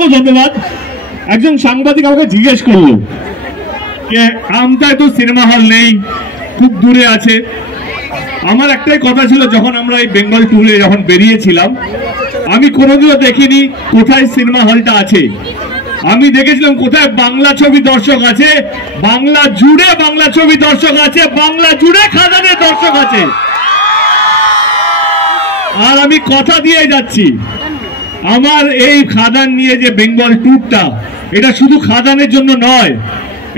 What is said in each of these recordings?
অসংখ্য ধন্যবাদ। একজন সাংবাদিক আমাকে জিজ্ঞেস করলো যে আমতায় তো সিনেমা হল নেই, খুব দূরে আছে। আমার একটাই কথা ছিল, যখন আমরা এই বেঙ্গল ট্যুরে যখন বেরিয়েছিলাম, আমি কোনোদিনও দেখিনি কোথায় সিনেমা হলটা আছে। আমি দেখেছিলাম কোথায় বাংলা ছবি দর্শক আছে, বাংলা জুড়ে বাংলা ছবি দর্শক আছে, বাংলা জুড়ে খাদানের দর্শক আছে। আর আমি কথা দিয়ে যাচ্ছি, আমার এই খাদান নিয়ে যে বেঙ্গল ট্যুরটা, এটা শুধু খাদানের জন্য নয়,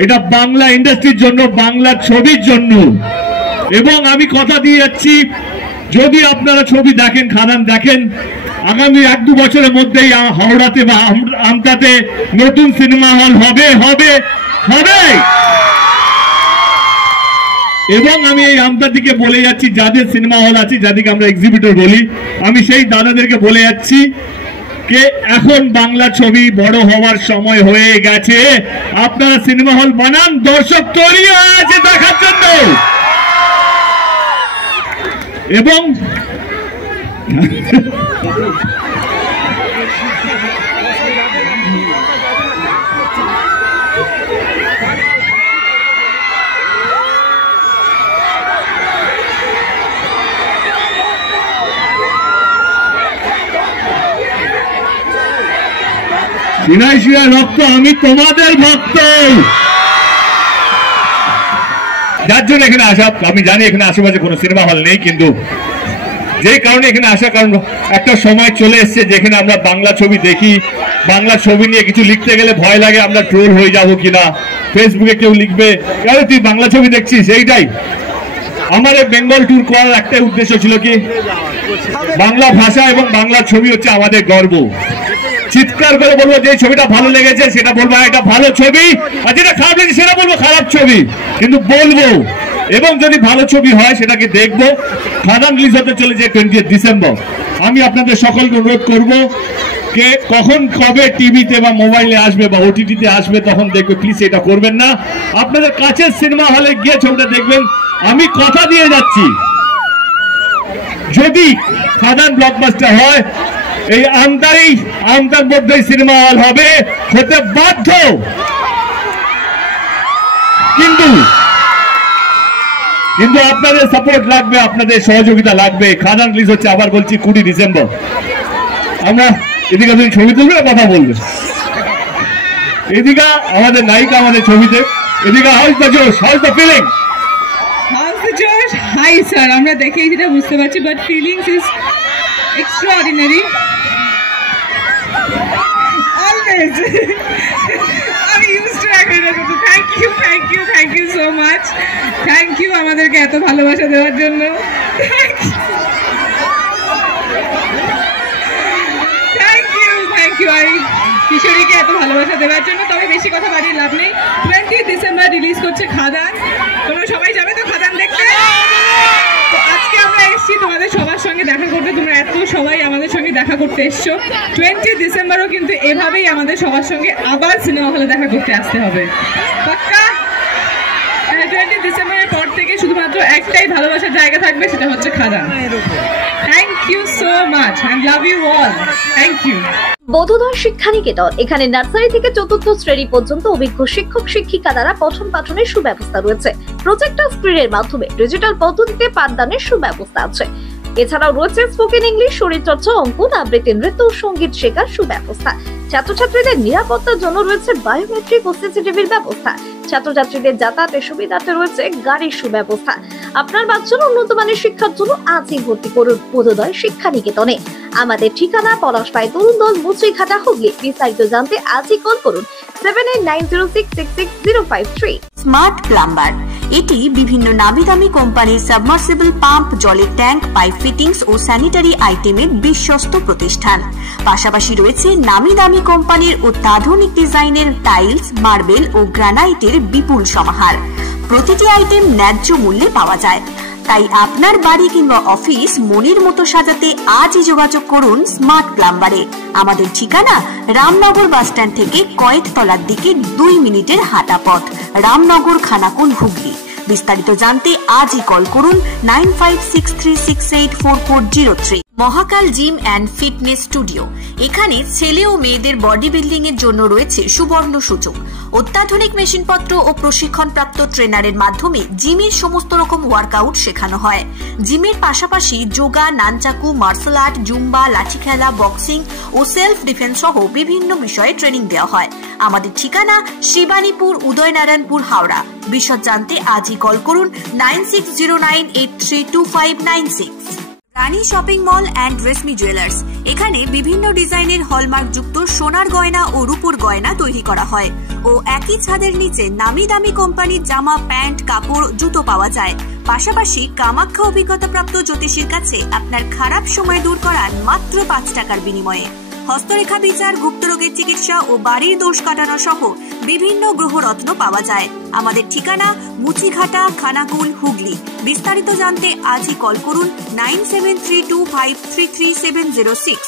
এটা বাংলা ইন্ডাস্ট্রির জন্য, বাংলা ছবির জন্য। এবং আমি কথা দিয়ে যাচ্ছি, যদি আপনারা ছবি দেখেন, খাদান দেখেন, আগামী 1-2 বছরের মধ্যেই হাওড়াতে বা আমতাতে নতুন সিনেমা হল হবে হবে হবে। এবং আমি এই আমতাদিকে বলে যাচ্ছি, যাদের সিনেমা হল আছে, যাদেরকে আমরা এক্সিবিটর বলি, আমি সেই দাদাদেরকে বলে যাচ্ছি যে এখন বাংলা ছবি বড় হওয়ার সময় হয়ে গেছে। আপনারা সিনেমা হল বানান, দর্শক তৈরি হয়ে আছে দেখার জন্য। এবং সিনাই শিরা রক্ত, আমি তোমাদের ভক্ত। যার জন্য এখানে আসা, আমি জানি এখানে আশেপাশে কোনো সিনেমা হল নেই, কিন্তু যে কারণে এখানে আসা, কারণ একটা সময় চলে এসছে যেখানে আমরা বাংলা ছবি দেখি, বাংলা ছবি নিয়ে কিছু লিখতে গেলে ভয় লাগে আমরা ট্রোল হয়ে যাব কিনা, ফেসবুকে কেউ লিখবে আরে তুই বাংলা ছবি দেখছিস। এইটাই আমার এই বেঙ্গল ট্যুর করার একটাই উদ্দেশ্য ছিল, কি বাংলা ভাষা এবং বাংলা ছবি হচ্ছে আমাদের গর্ব। চিৎকার করে বলবো যে ছবিটা ভালো লেগেছে সেটা বলবো এটা ভালো ছবি, আর যেটা খারাপ লেগেছে সেটা বলবো খারাপ ছবি, কিন্তু বলবো। এবং যদি ভালো ছবি হয় সেটাকে দেখবো। খাদান রিলিজ হতে চলেছে 20 ডিসেম্বর। আমি আপনাদের সকলকে অনুরোধ করবো কে কখন কবে টিভিতে বা মোবাইলে আসবে বা ওটিটিতে আসবে তখন দেখবে, প্লিজ এটা করবেন না। আপনাদের কাছের সিনেমা হলে গিয়ে ছবিটা দেখবেন। আমি কথা দিয়ে যাচ্ছি, যদি খাদান ব্লকবাস্টার হয়, এই আমতার মধ্যেই সিনেমা হল হবে, হতে বাধ্য। কিন্তু আপনাদের সাপোর্ট লাগবে, আপনাদের সহযোগিতা লাগবে। খাদান রিলিজ হচ্ছে, আবার বলছি, 20 ডিসেম্বর। আমরা এদিকে তুমি ছবি তুলবে না কথা বলবে, এদিকে আমাদের নায়িকা আমাদের ছবিতে, এদিকে how's the josh, how's the feeling. Hi sir, আমরা দেখেই যেটা বুঝতে পারছি, but feelings is extraordinary always. আমি use to thank you so much. Thank you আমাদেরকে এত ভালোবাসা দেওয়ার জন্য। থ্যাংক ইউ আর কিশোরীকে এত ভালোবাসা দেওয়ার জন্য। তবে বেশি কথা বাড়িয়ে লাভ নেই। 20 ডিসেম্বর রিলিজ করছে খাদান। তোমরা সবাই যাবে তো খাদান দেখতে? তো আজকে আমরা এসেছি তোমাদের সবার সঙ্গে দেখা করতে। তোমরা এত সবাই আমাদের সঙ্গে দেখা করতে এসছো। 20 ডিসেম্বরও কিন্তু এভাবেই আমাদের সবার সঙ্গে আবার সিনেমা হলে দেখা করতে আসতে হবে, পাক্কা? 20 ডিসেম্বরের পর থেকে শুধুমাত্র একটাই ভালোবাসার জায়গা থাকবে, সেটা হচ্ছে খাদান। Thank you so much and love you all. Thank you. Bodhodoy Shikshaniketan, এখানে নার্সারি থেকে 4র্থ শ্রেণী পর্যন্ত অভিজ্ঞ শিক্ষক শিক্ষিকা দ্বারা পঠন পাঠনের সুব্যবস্থা রয়েছে। প্রজেক্টর স্ক্রিনের মাধ্যমে ডিজিটাল পদ্ধতিতে পাঠদানের সুব্যবস্থা আছে। এছাড়াও রয়েছে স্পোকেন ইংলিশ, শরীরচর্চা, অঙ্কন, আবৃত্তি, নৃত্য ও সঙ্গীত শেখার সুব্যবস্থা। ছাত্রছাত্রীদের নিরাপত্তার জন্য রয়েছে বায়োমেট্রিক ও সিসিটিভির ব্যবস্থা। ছাত্রছাত্রীদের যাতায়াতের সুবিধার্থে রয়েছে গাড়ির সুব্যবস্থা। আপনার বাচ্চার উন্নত মানের শিক্ষার জন্য আজই ভর্তি করুন বোধোদয় শিক্ষানিকেতনে। আমাদের ঠিকানা পলাশপাই তরুণদল, মুচড়িঘাটা, হুগলি। বিস্তারিত জানতে আজই কল করুন 7890666053। স্মার্ট প্লাম্বার, এটি বিভিন্ন নামি দামি কোম্পানির সাবমার্সিবল পাম্প, জলের ট্যাঙ্ক, পাইপ ফিটিংস ও স্যানিটারি আইটেমের বিশ্বস্ত প্রতিষ্ঠান। পাশাপাশি রয়েছে নামি দামি কোম্পানির অত্যাধুনিক ডিজাইনের টাইলস, মার্বেল ও গ্রানাইটের বিপুল সমাহার। প্রতিটি আইটেম ন্যায্য মূল্যে পাওয়া যায়। তাই আপনার বাড়ি কিংবা অফিস মনের মতো সাজাতে আজই যোগাযোগ করুন স্মার্ট প্লাম্বারে। আমাদের ঠিকানা রামনগর বাস স্ট্যান্ড থেকে কয়েকতলার দিকে 2 মিনিটের হাঁটা পথ, রামনগর, খানাকুল, হুগলি। বিস্তারিত জানতে আজই কল করুন 9563684403। মহাকাল জিম অ্যান্ড ফিটনেস স্টুডিও। এখানে ছেলে ও মেয়েদের বডি বিল্ডিং এর জন্য রয়েছে সুবর্ণ সুযোগ। অত্যাধুনিক মেশিনপত্র ও প্রশিক্ষণপ্রাপ্ত ট্রেনারের মাধ্যমে জিমের সমস্ত রকম ওয়ার্কআউট শেখানো হয়। জিমের পাশাপাশি yoga, nunchaku, martial art, Zumba, লাঠি খেলা, বক্সিং ও সেলফ ডিফেন্স সহ বিভিন্ন বিষয়ে ট্রেনিং দেওয়া হয়। আমাদের ঠিকানা শিবানীপুর, উদয়নারায়ণপুর, হাওড়া। বিশদ জানতে আজই কল করুন 9609832596। Rani shopping mall and Reshmi jewellers. এখানে বিভিন্ন ডিজাইনের হলমার্ক যুক্ত সোনার গয়না ও রূপোর গয়না তৈরি করা হয় ও একই ছাদের নিচে নামি দামি কোম্পানির জামা, প্যান্ট, কাপড়, জুতো পাওয়া যায়। পাশাপাশি কামাখ্যা অভিজ্ঞতাপ্রাপ্ত জ্যোতিষীর কাছে আপনার খারাপ সময় দূর করান মাত্র 5 টাকার বিনিময়ে। হস্তরেখা বিচার, গুপ্তরোগের চিকিৎসা ও বাড়ির দোষ কাটানো সহ বিভিন্ন গ্রহরত্ন পাওয়া যায়। আমাদের ঠিকানা মুচিঘাটা, খানাকুল, হুগলি। বিস্তারিত জানতে আজই কল করুন 9732533706।